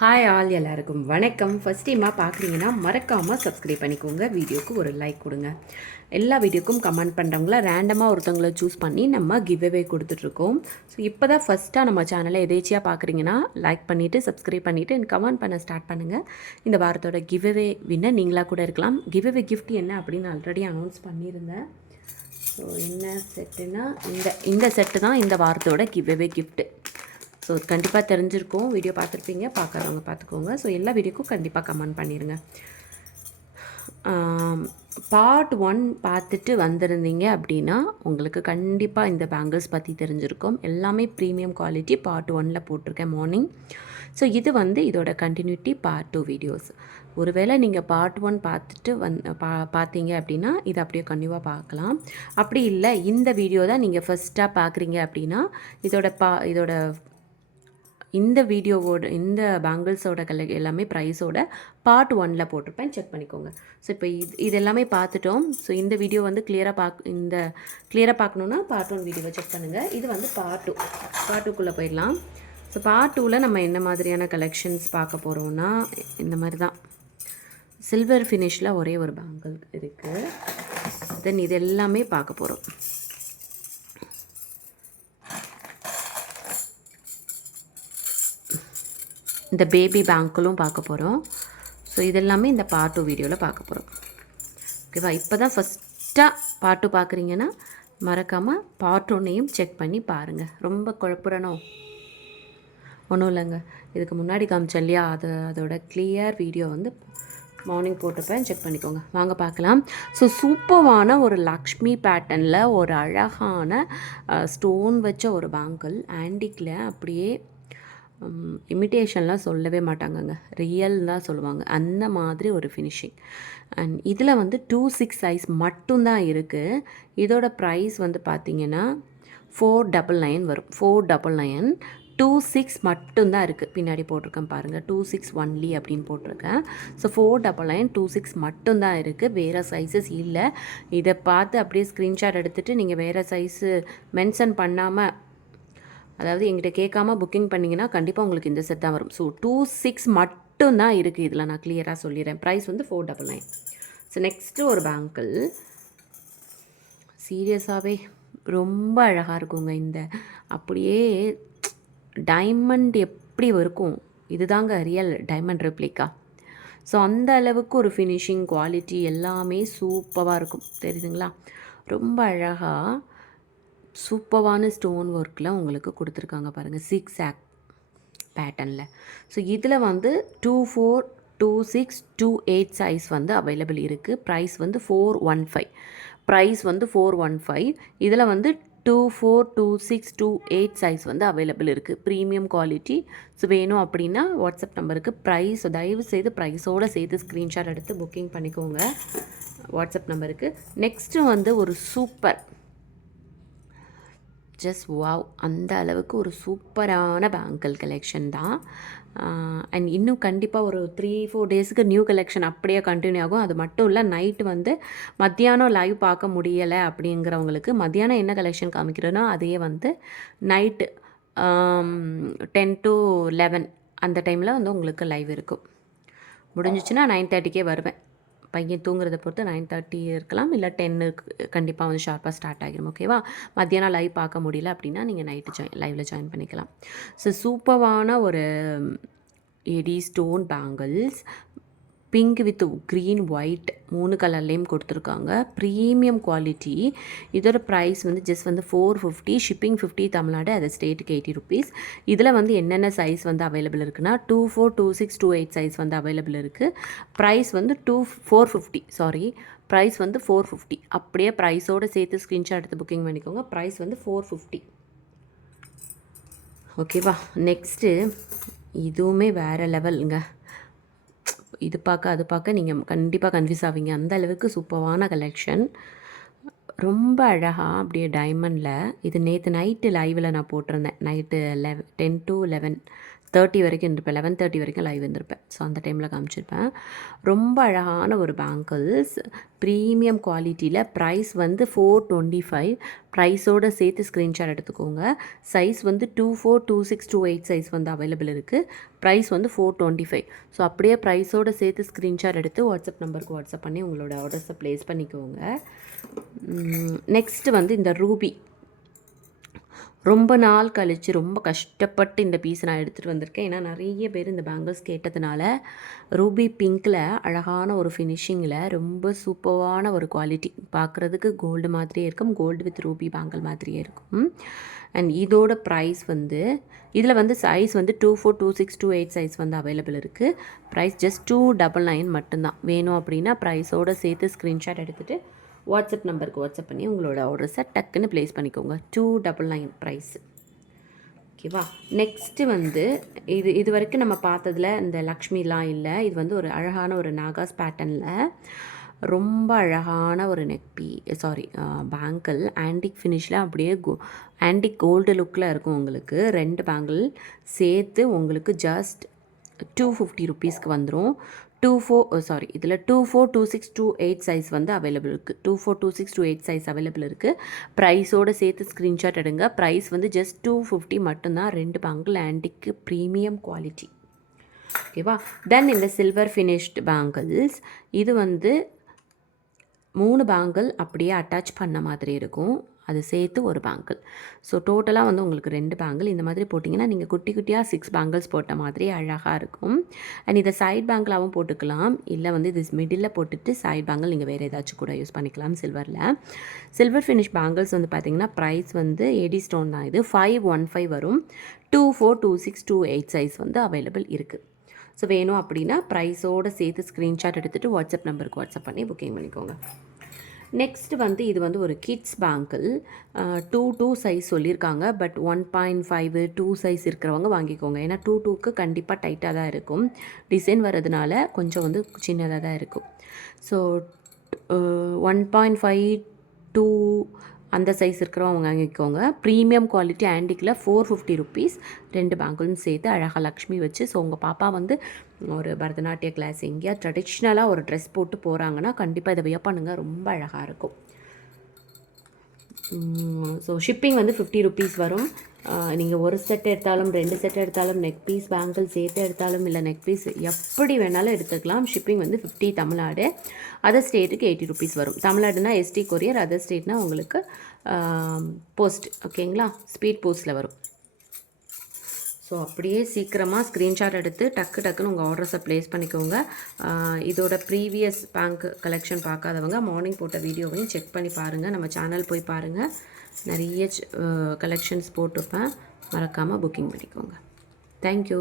Hi all எல்லாருக்கும் வணக்கம். First டைமாக பார்க்குறீங்கன்னா மறக்காமல் சப்ஸ்கிரைப் பண்ணிக்கோங்க. வீடியோக்கு ஒரு லைக் கொடுங்க. எல்லா வீடியோக்கும் கமெண்ட் பண்ணுறவங்கள ரேண்டமாக ஒருத்தவங்களை சூஸ் பண்ணி நம்ம கிவ்அவே கொடுத்துட்ருக்கோம். ஸோ இப்போ தான் ஃபஸ்ட்டாக நம்ம சேனலை எதேச்சியாக பார்க்குறீங்கன்னா லைக் பண்ணிவிட்டு சப்ஸ்கிரைப் பண்ணிவிட்டு கமெண்ட் பண்ண ஸ்டார்ட் பண்ணுங்கள். இந்த வாரத்தோட கிவ்அவே வின்னர் நீங்களாக கூட இருக்கலாம். கிவ்அவே கிஃப்ட் என்ன அப்படின்னு ஆல்ரெடி அனௌன்ஸ் பண்ணியிருந்தேன். ஸோ என்ன செட்டுனா இந்த செட்டு தான் இந்த வாரத்தோட கிவ்அவே கிஃப்ட்டு. ஸோ கண்டிப்பாக தெரிஞ்சிருக்கும். வீடியோ பார்த்துருப்பீங்க, பார்க்காதவங்க பார்த்துக்கோங்க. ஸோ எல்லா வீடியோக்கும் கண்டிப்பாக கமெண்ட் பண்ணிடுங்க. பார்ட் 1 பார்த்துட்டு வந்திருந்தீங்க அப்படின்னா உங்களுக்கு கண்டிப்பாக இந்த பேங்கிள்ஸ் பற்றி தெரிஞ்சிருக்கும். எல்லாமே ப்ரீமியம் குவாலிட்டி பார்ட் 1 போட்டிருக்கேன் மார்னிங். ஸோ இது இதோட கண்டினியூட்டி பார்ட் 2 வீடியோஸ். ஒருவேளை நீங்கள் பார்ட் 1 பார்த்துட்டு பார்த்தீங்க அப்படின்னா இது அப்படியே கண்டிப்பாக பார்க்கலாம். அப்படி இல்லை இந்த வீடியோ தான் நீங்கள் ஃபஸ்ட்டாக பார்க்குறீங்க அப்படின்னா இதோட இந்த வீடியோவோட இந்த பேங்கிள்ஸோட எல்லாமே ப்ரைஸோட பார்ட் 1 போட்டிருப்பேன், செக் பண்ணிக்கோங்க. ஸோ இப்போ இது எல்லாமே பார்த்துட்டோம். ஸோ இந்த வீடியோ கிளியராக பார்க்கணுன்னா பார்ட் 1 வீடியோவை செக் பண்ணுங்கள். இது பார்ட் 2. பார்ட் 2க்குள்ளே போயிடலாம். ஸோ பார்ட் 2ல் நம்ம என்ன மாதிரியான கலெக்ஷன்ஸ் பார்க்க போகிறோன்னா இந்த மாதிரி தான் சில்வர் ஃபினிஷில் ஒரே ஒரு பேங்கிள் இருக்குது. தென் இது எல்லாமே பார்க்க போகிறோம். இந்த பேபி பேங்கிளும் பார்க்க போகிறோம். ஸோ இதெல்லாமே இந்த பார்ட் 2 வீடியோவில் பார்க்க போகிறோம். ஓகேவா? இப்போ தான் ஃபஸ்ட்டாக பார்ட் 2 பார்க்குறீங்கன்னா மறக்காமல் பார்ட் 1 செக் பண்ணி பாருங்கள். ரொம்ப குழப்புறணும் ஒன்றும் இல்லைங்க. இதுக்கு முன்னாடி காமிச்சேன் இல்லையா, அதோட கிளியர் வீடியோ மார்னிங் போட்டிருப்பேன், செக் பண்ணிக்கோங்க. வாங்க பார்க்கலாம். ஸோ சூப்பரான ஒரு லக்ஷ்மி பேட்டர்னில் ஒரு அழகான ஸ்டோன் வச்ச ஒரு பேங்கிள். ஆன்டிக்கில் அப்படியே இமிட்டேஷன்லாம் சொல்லவே மாட்டாங்கங்க, ரியல் தான் சொல்லுவாங்க. அந்த மாதிரி ஒரு ஃபினிஷிங். அண்ட் இதில் 2/6 சைஸ் மட்டும்தான் இருக்குது. இதோட ப்ரைஸ் பார்த்திங்கன்னா 499 வரும். 499 2/6 மட்டும்தான் இருக்குது. பின்னாடி போட்டிருக்கேன் பாருங்கள், 2/6 ஒன்லி அப்படின்னு போட்டிருக்கேன். ஸோ 499 2/6 மட்டும்தான் இருக்குது. வேறு சைஸஸ் இல்லை. இதை பார்த்து அப்படியே ஸ்க்ரீன்ஷாட் எடுத்துகிட்டு நீங்கள் வேறு சைஸு மென்ஷன் பண்ணாமல், அதாவது எங்கிட்ட கேட்காம புக்கிங் பண்ணிங்கன்னா கண்டிப்பாக உங்களுக்கு இந்த செட் தான் வரும். ஸோ 2/6 மட்டும்தான் இருக்குது. இதில் நான் கிளியராக சொல்லிடுறேன். ப்ரைஸ் 499. ஸோ நெக்ஸ்ட்டு ஒரு பேங்கிள் சீரியஸாகவே ரொம்ப அழகாக இருக்குங்க. இந்த அப்படியே டைமண்ட் எப்படி இருக்கும், இதுதாங்க ரியல் டைமண்ட் ரெப்ளிகா. ஸோ அந்த அளவுக்கு ஒரு ஃபினிஷிங் குவாலிட்டி எல்லாமே சூப்பராக இருக்கும். தெரியுதுங்களா? ரொம்ப அழகாக சூப்பரான ஸ்டோன் ஒர்க்கில் உங்களுக்கு கொடுத்துருக்காங்க பாருங்கள், 6 ஆக் பேட்டர்னில். ஸோ இதில் 24, 26, 28 சைஸ் அவைலபிள் இருக்குது. ப்ரைஸ் 415. ப்ரைஸ் 415. இதில் 24, 26, 28 சைஸ் அவைலபிள் இருக்குது. Premium quality. ஸோ வேணும் அப்படின்னா வாட்ஸ்அப் நம்பருக்கு ப்ரைஸ் தயவு செய்து ப்ரைஸோடு சேர்த்து ஸ்க்ரீன்ஷாட் எடுத்து புக்கிங் பண்ணிக்கோங்க வாட்ஸ்அப் நம்பருக்கு. நெக்ஸ்ட்டு ஒரு சூப்பர் ஜஸ்ட் வாவ், அந்த அளவுக்கு ஒரு சூப்பரான பேங்கிள் கலெக்ஷன் தான். அண்ட் இன்னும் கண்டிப்பாக ஒரு 3-4 டேஸுக்கு நியூ கலெக்ஷன் அப்படியே கண்டினியூ ஆகும். அது மட்டும் இல்லை, நைட்டு மத்தியானம் லைவ் பார்க்க முடியலை அப்படிங்கிறவங்களுக்கு மத்தியானம் என்ன கலெக்ஷன் காமிக்கிறேனோ அதையே நைட்டு 10 to 11 அந்த டைமில் உங்களுக்கு லைவ் இருக்கும். முடிஞ்சிச்சுன்னா 9:30க்கே வருவேன். பையன் தூங்குறத பொறுத்து 9:30 இருக்கலாம், இல்லை 10 கண்டிப்பாக ஷார்ப்பாக ஸ்டார்ட் ஆகிரும். ஓகேவா? மத்தியானம் லைவ் பார்க்க முடியல அப்படின்னா நீங்கள் நைட்டு லைவில் ஜாயின் பண்ணிக்கலாம். ஸோ சூப்பரான ஒரு eddy stone bangles, pink with green white 3 கலர்லேயும் கொடுத்துருக்காங்க. Premium quality. இதோட ப்ரைஸ் ஜஸ்ட் 450. ஷிப்பிங் 50 தமிழ்நாடு, அது ஸ்டேட்டுக்கு 80 ருபீஸ். இதில் என்னென்ன சைஸ் அவைலபிள் இருக்குன்னா 24, 26, 28 சைஸ் அவைலபிள் இருக்குது. ப்ரைஸ் 450. Sorry, price 450. அப்படியே ப்ரைஸோடு சேர்த்து ஸ்க்ரீன்ஷாட் எடுத்து புக்கிங் பண்ணிக்கோங்க. ப்ரைஸ் 450. ஓகேவா? நெக்ஸ்ட்டு இதுவுமே வேறு லெவலுங்க. இது பார்க்க அது பார்க்க நீங்கள் கண்டிப்பாக கன்ஃபியூஸ் ஆவீங்க. அந்த அளவுக்கு சூப்பரான கலெக்ஷன். ரொம்ப அழகாக அப்படியே டைமண்டில். இது நேற்று நைட்டு லைவில் நான் போட்டிருந்தேன். நைட்டு 10 to 11 30 வரைக்கும் இருந்திருப்பேன், 11:30 வரைக்கும் லைவ் இருந்திருப்பேன். ஸோ அந்த டைமில் காமிச்சிருப்பேன். ரொம்ப அழகான ஒரு பேங்கிள்ஸ், ப்ரீமியம் குவாலிட்டியில். ப்ரைஸ் வந்து 425. ப்ரைஸோடு சேர்த்து ஸ்க்ரீன்ஷாட் எடுத்துக்கோங்க. சைஸ் வந்து 24, 26, 28 சைஸ் வந்து அவைலபிள் இருக்குது. ப்ரைஸ் வந்து 425. ஸோ அப்படியே ப்ரைஸோடு சேர்த்து ஸ்க்ரீன்ஷாட் எடுத்து வாட்ஸ்அப் நம்பருக்கு வாட்ஸ்அப் பண்ணி உங்களோட ஆர்டர்ஸை ப்ளேஸ் பண்ணிக்கோங்க. நெக்ஸ்ட்டு வந்து இந்த ரூபி. ரொம்ப நாள் கழித்து ரொம்ப கஷ்டப்பட்டு இந்த பீஸை நான் எடுத்துகிட்டு வந்திருக்கேன். ஏன்னா நிறைய பேர் இந்த பேங்கிள்ஸ் கேட்டதுனால. ரூபி பிங்க்கில் அழகான ஒரு ஃபினிஷிங்கில் ரொம்ப சூப்பரான ஒரு குவாலிட்டி. பார்க்குறதுக்கு கோல்டு மாதிரியே இருக்கும், கோல்டு வித் ரூபி பேங்கிள் மாதிரியே இருக்கும். அண்ட் இதோட ப்ரைஸ் வந்து இதில் வந்து சைஸ் வந்து 24, 26, 28 சைஸ் வந்து அவைலபிள் இருக்குது. ப்ரைஸ் ஜஸ்ட் 299 மட்டும்தான். வேணும் அப்படின்னா ப்ரைஸோடு சேர்த்து ஸ்க்ரீன்ஷாட் எடுத்துகிட்டு வாட்ஸ்அப் நம்பருக்கு வாட்ஸ்அப் பண்ணி உங்களோட ஆர்டர்ஸை டக்குன்னு ப்ளேஸ் பண்ணிக்கோங்க. 299 ப்ரைஸ். ஓகேவா? நெக்ஸ்ட்டு வந்து இது வரைக்கும் நம்ம பார்த்ததில் இந்த லக்ஷ்மிலாம் இல்லை. இது வந்து ஒரு அழகான ஒரு நாகாஸ் பேட்டர்னில் ரொம்ப அழகான ஒரு பேங்கிள். ஆன்டிக் ஃபினிஷில் அப்படியே ஆன்டிக் கோல்டு லுக்கில் இருக்கும். உங்களுக்கு 2 பேங்கிள் சேர்த்து உங்களுக்கு ஜஸ்ட் 250 ருபீஸ்க்கு வந்துடும். இதில் 24, 26, 28 சைஸ் வந்து அவைலபிள் இருக்குது. 24, 26, 28 சைஸ் அவைலபிள் இருக்குது. ப்ரைஸோடு சேர்த்து ஸ்க்ரீன்ஷாட் எடுங்க. ப்ரைஸ் வந்து ஜஸ்ட் 250 மட்டும்தான். 2 பேங்கிள் ஆன்டிக்கு ப்ரீமியம் குவாலிட்டி. ஓகேவா? தென் இந்த சில்வர் ஃபினிஷ்டு பேங்கிள்ஸ். இது வந்து 3 பேங்கிள் அப்படியே அட்டாச் பண்ண மாதிரி இருக்கும். அது சேர்த்து ஒரு பேங்கிள். ஸோ டோட்டலாக வந்து உங்களுக்கு 2 பேங்கிள் இந்த மாதிரி போட்டிங்கன்னா நீங்கள் குட்டி குட்டியாக 6 பேங்கிள்ஸ் போட்ட மாதிரி அழகாக இருக்கும். அண்ட் இதை சைட் பேங்கிளாகவும் போட்டுக்கலாம். இல்லை வந்து இது மிடில் போட்டுட்டு சைட் பேங்கிள் நீங்கள் வேறு ஏதாச்சும் கூட யூஸ் பண்ணிக்கலாம். சில்வர் ஃபினிஷ் பேங்கிள்ஸ் வந்து பார்த்திங்கன்னா ப்ரைஸ் வந்து ஏடி ஸ்டோன் தான். இது 515 வரும். 24, 26, 28 சைஸ் வந்து அவைலபிள் இருக்குது. ஸோ வேணும் அப்படின்னா ப்ரைஸோடு சேர்த்து ஸ்க்ரீன்ஷாட் எடுத்துகிட்டு வாட்ஸ்அப் நம்பருக்கு வாட்ஸ்அப் பண்ணி புக்கிங் பண்ணிக்கோங்க. நெக்ஸ்ட் வந்து இது வந்து ஒரு கிட்ஸ் பேங்கிள். 2 சைஸ் சொல்லியிருக்காங்க. பட் 1.5, 2 சைஸ் இருக்கிறவங்க வாங்கிக்கோங்க. ஏன்னா 2க்கு கண்டிப்பாக டைட்டாக தான் இருக்கும். டிசைன் வர்றதுனால கொஞ்சம் வந்து சின்னதாக தான் இருக்கும். ஸோ 1.5, 2 அந்த சைஸ் இருக்கிறவங்க வாங்கிக்கோங்க. ப்ரீமியம் குவாலிட்டி ஆன்டிக்கில் 450 ருபீஸ். 2 பேங்கிளும் சேர்த்து அழகாக லக்ஷ்மி வச்சு. ஸோ உங்கள் பாப்பா வந்து ஒரு பரதநாட்டிய கிளாஸ் எங்கேயா ட்ரெடிஷ்னலாக ஒரு ட்ரெஸ் போட்டு போகிறாங்கன்னா கண்டிப்பாக இதை வியர் பண்ணுங்கள். ரொம்ப அழகாக இருக்கும். ஸோ ஷிப்பிங் வந்து 50 ருபீஸ் வரும். நீங்கள் ஒரு செட் எடுத்தாலும் 2 செட் எடுத்தாலும் நெக் பீஸ் பேங்கிள் சேர்த்து எடுத்தாலும் இல்லை நெக் பீஸ் எப்படி வேணாலும் எடுத்துக்கலாம். ஷிப்பிங் வந்து 50 தமிழ்நாடு. அதர் ஸ்டேட்டுக்கு 80 ருபீஸ் வரும். தமிழ்நாடுனா எஸ்டி கொரியர், அதர் ஸ்டேட்னால் உங்களுக்கு போஸ்ட். ஓகேங்களா? ஸ்பீட் போஸ்ட்டில் வரும். ஸோ அப்படியே சீக்கிரமாக ஸ்க்ரீன்ஷாட் எடுத்து டக்குன்னு உங்கள் ஆர்டர்ஸை ப்ளேஸ் பண்ணிக்கோங்க. இதோட ப்ரீவியஸ் பேங்க் கலெக்ஷன் பார்க்காதவங்க மார்னிங் போட்ட வீடியோவையும் செக் பண்ணி பாருங்கள். நம்ம சேனல் போய் பாருங்கள். நிறைய கலெக்ஷன்ஸ் போட்டிருப்பேன். மறக்காமல் புக்கிங் பண்ணிக்கோங்க. தேங்க்யூ.